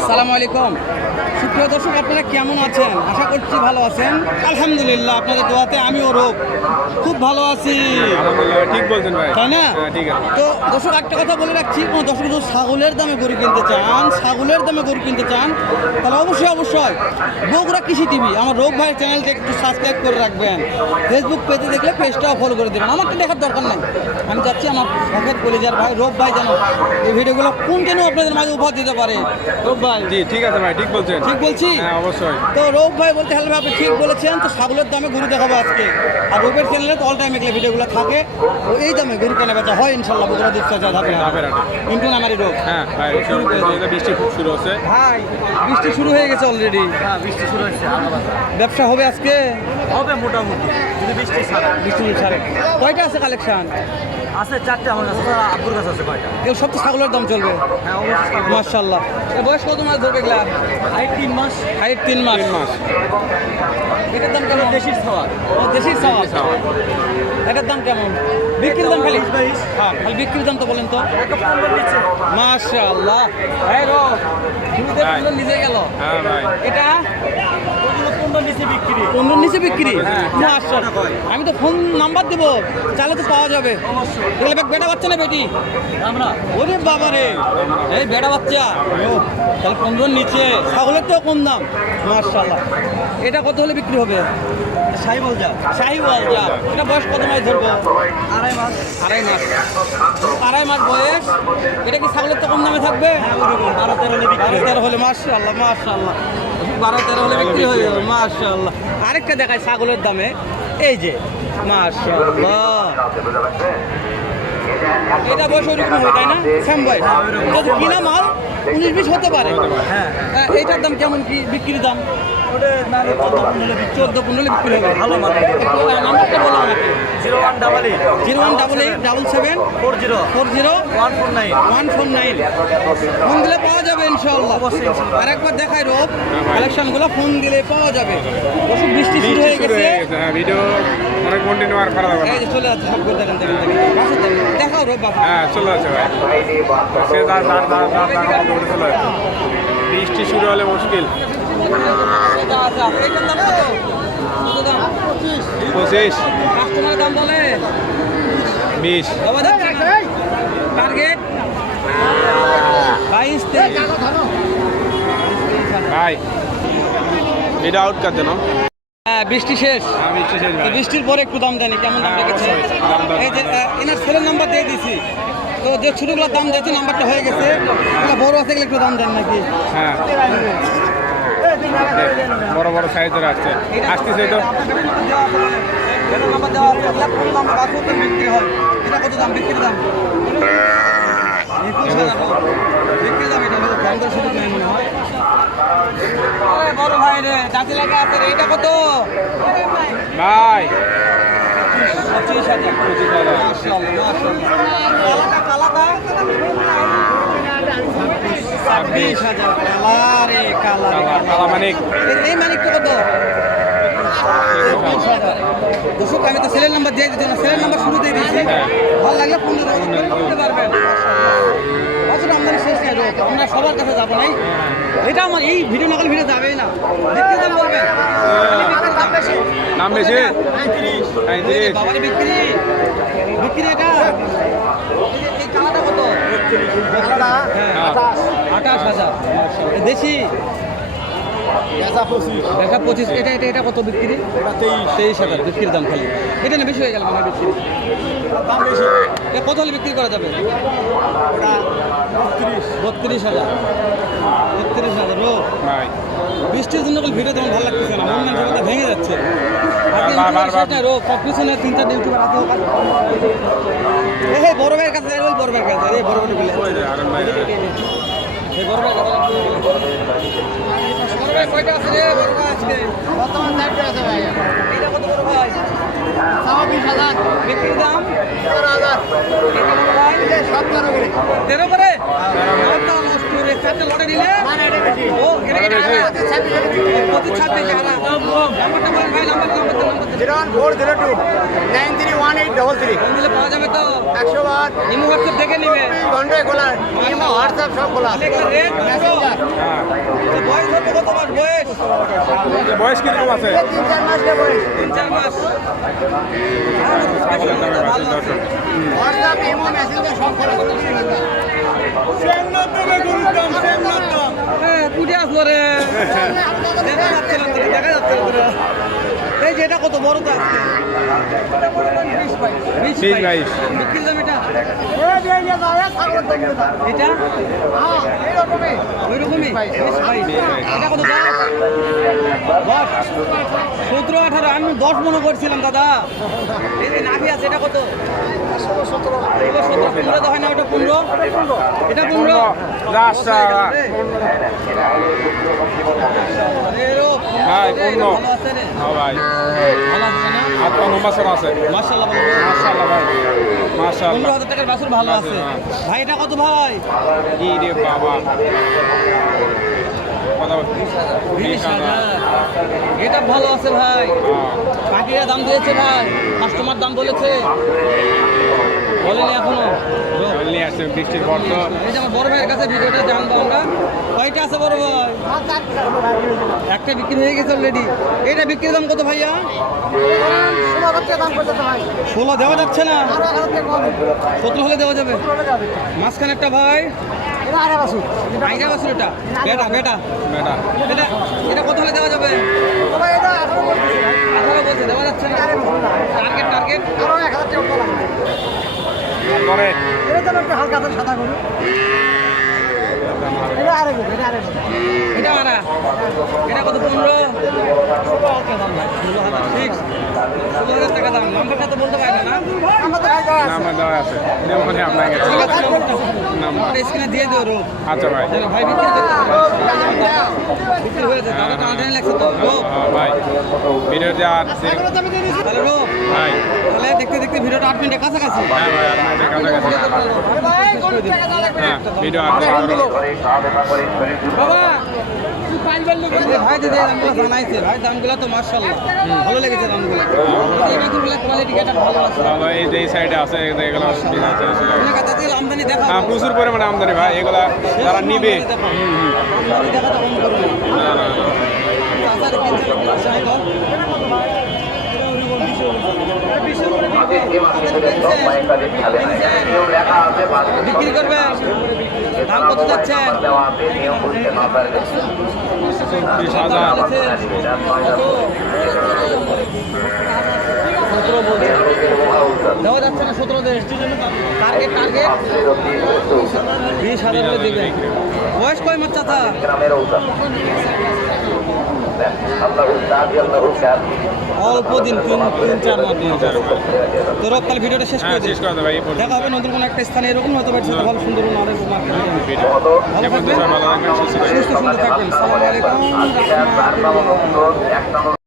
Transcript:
আসসালামু আলাইকুম সুপ্রিয় দর্শক, আপনারা কেমন আছেন? আশা করছি ভালো আছেন। আলহামদুলিল্লাহ, আপনাদের দোয়াতে আমিও খুব ভালো আছি। ঠিক বলছেন ভাই, তাই না? ঠিক আছে। তো দর্শক, একটা কথা বলে রাখছি, কোনো দর্শক যদি ছাগলের দামে গরু কিনতে চান, তাহলে অবশ্যই বগুড়া কৃষি টিভি আমার রোগ ভাইয়ের চ্যানেলটা একটু সাবস্ক্রাইব করে রাখবেন। ফেসবুক পেজে দেখলে পেজটাও ফলো করে দেবেন। আমাকে দেখার দরকার নাই, আমি চাচ্ছি আমার শখের কলেজার ভাই রোগ ভাই যেন এই ভিডিওগুলো কন্টিনিউ আপনাদের মাঝে উপহার দিতে পারে। রোগ ভাই, জি ঠিক আছে ভাই, ঠিক বলছেন। ঠিক বলছি? হ্যাঁ অবশ্যই। তো রোগ ভাই বলতে হলে আপনি ঠিক বলেছেন। তো ছাগলের দামে গরু দেখাবো আজকে, আর রোগের চ্যানেলে তো অল টাইম এগুলো ভিডিওগুলো থাকে। তো এই দামে গরু কেনা বেচা হয় ইনশাল্লাহ বগুড়া দুধ চা ধাপে কিন্তু আমারই রোগ। হ্যাঁ ভাই, বৃষ্টি খুব শুরু হচ্ছে ভাই, বৃষ্টি শুরু হয়ে গেছে অলরেডি। হ্যাঁ, বৃষ্টি শুরু হয়েছে। ব্যবসা হবে আজকে? হবে মোটামুটি, যদি বৃষ্টি ছাড়ে। কয়টা আছে কালেকশন? আছে 4টে আমার কাছে, আব্বুর কাছে আছে কয়টা। এগুলো সব তো ছাগলের দাম চলবে। হ্যাঁ অবশ্যই। মাশাআল্লাহ। এর বয়স কত মাস ধরবে এগুলা? হাইট 3 মাস। হাইট 3 মাস। এটার দাম কেমন? দেশির খাওয়া। দেশির খাওয়া। এটার দাম কেমন? বিক্রির দাম খালি? 22। হ্যাঁ, খালি বিক্রির দাম তো বলেন তো। একটা 15 নিচে। মাশাআল্লাহ। এই রো শুরুতে ভাই। 15 নিচে গেল। হ্যাঁ ভাই, এটা ওগুলো 15 নিচে বিক্রি। 15 নিচে বিক্রি। হ্যাঁ, মাশাআল্লাহ। আমি তো ফোন নাম্বার দেব, চাইলে তো পাওয়া যাবে। অবশ্যই। এগুলো বেটা বাচ্চা না বেটি? আমরা ওরে বাবা রে, এই বেটা বাচ্চা। ও, তাহলে 15 নিচে। ছাগলের তো কম দাম। মাশাআল্লাহ। এটা কত হলে বিক্রি হবে? সাইবল যা। শাহিওয়াল যা। এটা বয়স কত মাস ধরবো? 2.5 মাস। 2.5 মাস। 2.5 মাস বয়স। এটা কি ছাগলের তো কম দামে থাকবে? 12-13 হলে বিক্রি। 12-13 হলে মাশাআল্লাহ, মাশাআল্লাহ। 12-13 হলে বিক্রি হয়ে যাবে। মাশাআল্লাহ। আরেকটা দেখায় ছাগলের দামে, এই যে মাশাআল্লাহ। এটা বয়স ওইরকম হবে, তাই না? সেম বয়স। যদি কিনা মাল 19-20 হতে পারে। হ্যাঁ, এইটার দাম কেমন, কি বিক্রির দাম? ওটা না 14-15 হলে বিক্রি। 14-15 হলে বিক্রি হবে। ভালো মানে। নাম্বারটা বলো আমাকে। 0188 018877 40 40 149। 149। ফোন দিলে পাওয়া যাবে ইনশাআল্লাহ। অবশ্যই ইনশাআল্লাহ। আরেকবার দেখাই রোব কালেকশনগুলো, ফোন দিলে পাওয়া যাবে। বসে বৃষ্টি শুরু হয়ে গেছে। হ্যাঁ ভিডিও অনেক কন্টিনিউ আর করা যাবে না। এই যে চলে যাচ্ছে সব দেখেন। বাসে দেখাও রোব বাসা। হ্যাঁ চলে যাচ্ছে ভাই, সে দাঁড় চলে যাচ্ছে। বৃষ্টি শুরু হলে মুশকিল। এইটার দাম কত? কত দাম? 25, কাস্টমারের দাম বলে 20। বাবা যাচ্ছে টার্গেট 22-23। ভাই ভিডিও আউট কর দেন। হ্যাঁ, বৃষ্টি শেষ। বৃষ্টি শেষ তো ভাই। বৃষ্টির পরে একটু দাম জানি কেমন দাম হ্যাঁ, রেখেছে। অবশ্যই। দাম দর। এই যে এনার ছেলের নাম্বার দিয়ে দিছি, তো যে ছোটগুলোর দাম দিয়েছে নাম্বারটা হয়ে গেছে। বড় আছে গেলে একটু দাম দেন নাকি? হ্যাঁ বড় বড় সাইজের আসছে, আসতেছে তো। নাম্বার দেওয়া আছে, কোন দামে বাছুর বিক্রি হয়? এটা কত দাম বিক্রির দাম? 21,000 বিক্রির দাম। এটা হলো দাম করে শুধু নেই মনে হয়। আরে বড় ভাই রে, দাঁতি লাগা আছে রে। এটা কত? ভাই 25,000। 25,000। মাশাআল্লাহ, মাশাআল্লাহ। কালাটা 26,000। কালা মানিক এই মানিকটা কত? 21,000। দর্শক, আমি তো সেলের নাম্বার দিয়ে দিচ্ছি না, সেলের নাম্বার শুরু দিয়ে দিয়েছি। ভালো লাগলে 15 করতে পারবেন। বছর আমদানি শেষ নেই রোগ, আমরা সবার কাছে যাবো নাই। এটা আমার এই ভিডিও নকল ভিডিও যাবেই না। বিক্রি দাম বলবেন? নাম বেশি 35। বাবারে বিক্রি এটা। এই কালাটা কত? হ্যাঁ, 28,000। দেশি দেখা 25। এটা কত বিক্রি? 23,000 বিক্রির দাম খালি। এটা না বেশি হয়ে গেল মানে বিক্রি দাম বেশি। এটা কত হলে বিক্রি করা যাবে? 32,000। 32,000 রোগ। ভাই বৃষ্টির জন্য ভিডিও তেমন ভালো লাগতেছে না, মন মানসিকতা ভেঙে যাচ্ছে। রোগ পিছনে 3-4 ইউটিউবার আছে। এই বড় ভাইয়ের কাছে যাই, ওই বড় ভাইয়ের কাছে যাই, এই বড় ভাই বলে এই বড় ভাইয়ের কাছে কয়টা আছে রে? বড় ভাই আজকে বর্তমান 4টে আছে ভাই। এটা কত বড় ভাই? 20,000। বিক্রির দাম 13,000। এটা বড় ভাই 17 করে। 13 করে। কত নষ্ট করে 4টে লটে নিলে? না এটা বেশি। ও এটা কি টাকা? 26 প্রতি 26 টাকা। নাম্বারটা বলেন ভাই, নাম্বার 01402 931833। ফোন দিলে পাওয়া যাবে তো? 100 বার। ইমো হোয়াটসঅ্যাপ দেখে নিবে। ঘন্টায় খোলা। ইমো, হোয়াটসঅ্যাপ সব খোলা আছে। একটা রেট মেসেঞ্জার। বয়স কিরকম আছে? 3-4 মাস কে বয়স 3-4 মাস। বলেন দামে বাসি দর্শক। হোয়াটসঅ্যাপ ইমো মেসেঞ্জার সব খোলা আছে কুটি আসলো রে, দেখা যাচ্ছে না তো, দেখা যাচ্ছে না তো রে। এই যে এটা কত বড় তো আজকে? 20-22 বিক্রির দাম এটা? এই যে এই যে দাও ছাগল তো এটা হ্যাঁ এইরকমই ওই রকমই 20-22। এটা কত দাম? 10, 17-18। আমি 10 মনে করছিলাম দাদা। এই যে নাভি আছে এটা কত? 17 এগুলো 17। 15 তো হয় না, ওটা 15। এটা 15। লাস্ট হ্যাঁ, 15। ভালো আছে রে, হ্যাঁ ভাই, ভালো আছে না? হাত পা নম্বর আছে। মাশাআল্লাহ ভালো। মাশাআল্লাহ ভাই, মাশাআল্লাহ। 15,000 টাকার বাছুর ভালো আছে। ভাই এটা কত ভাই? কি রে বাবা, কথা বল। 20,000। এটা ভালো আছে ভাই। বাকিরা দাম দিয়েছে ভাই, কাস্টমার দাম বলেছে, বলেনি এখনো। নিয়ে আসছে বৃষ্টির পর তো। এই যে আমার বড় ভাইয়ের কাছে ভিডিওটা জানবো আমরা। কয়টা আছে বড় ভাই? একটা বিক্রি হয়ে গেছে অলরেডি। এটা বিক্রির দাম কত ভাইয়া? 16,000 টাকা দাম করতে ভাই 16 দেওয়া যাচ্ছে না, আরো 1,000 টাকা কম 17 হলে দেওয়া যাবে। মাঝখানে একটা ভাই এটা আরে বাসু আইগা বাছুর, এটা বেটা বেটা মেয়েটা এটা, এটা কত হলে দেওয়া যাবে? ভাই এটা 18 বলতেছি ভাই 18 বলছে, দেওয়া যাচ্ছে না। টার্গেট টার্গেট আরো 1,000 টাকা কম লাগবে তারপরে এটা তো একটা হালকা হাতের সাদা গরু এটা আরে গরু এটা আরে গরু এটা মারা, এটা কত? 15। 16,000 দাম ভাই, 16,000 ঠিক, 16,000 টাকা দাম। নাম্বারটা তো বলতে পারে না। আমরা তো ভাই দেওয়া আছে নাম্বার দেওয়া আছে, ওখানে আপনার কাছে ঠিক আছে, নাম্বার। নাম্বারটা স্ক্রিনে দিয়ে দিও রোগ। আচ্ছা ভাই, ভাই বিক্রি করতে বিক্রি হয়েছে, দাদা টানাটানি লাগছে তো রোগ। ভাই ভিডিওতে আর তাহলে রোগ, ভাই, তাহলে দেখতে দেখতে ভিডিওটা 8 মিনিটের কাছাকাছি। হ্যাঁ ভাই, আপনাদের কাছাকাছি। ভাই গরু টাকা দাও লাগবে হ্যাঁ, ভিডিও আর বাবা ভাই যে দামগুলো জানাইছে, ভাই দামগুলো তো মাশাআল্লাহ ভালো লেগেছে দামগুলো। এই বাছুরগুলো কোয়ালিটি এটা ভালো আছে। ভালো, এই যে সাইডে আছে এগুলো ঠিক আছে। আপনার কাছে থেকে আমদানি দেখা হ্যাঁ, প্রচুর পরিমাণে আমদানি ভাই, এগুলা যারা নিবে। আমদানি দেখা তো কম করবে না। না না না, চাচার কিনছে চাই তো বিক্রি করবে, দাম কত যাচ্ছে? 34,000। 17 বলছে, দেওয়া যাচ্ছে না 17 দেশ। টার্গেট টার্গেট 20,000 করে দিবে। বয়স কয় মাস চাচা? অল্প দিন, 3-4 মাস। তো রোগ তাহলে ভিডিওটা শেষ হ্যাঁ, করে দিই। শেষ করে দে ভাই, এই পর্যন্ত। দেখা হবে নতুন কোনো একটা স্থানে এরকম হতে পারে ভালো সুন্দর কোনো আরেক মার্কেট। ভিডিও। ভালো এখন তো থাকবেন, সবাই ভালো থাকবেন, সুস্থ থাকবেন। সুস্থ সুন্দর থাকবেন। আসসালামু আলাইকুম।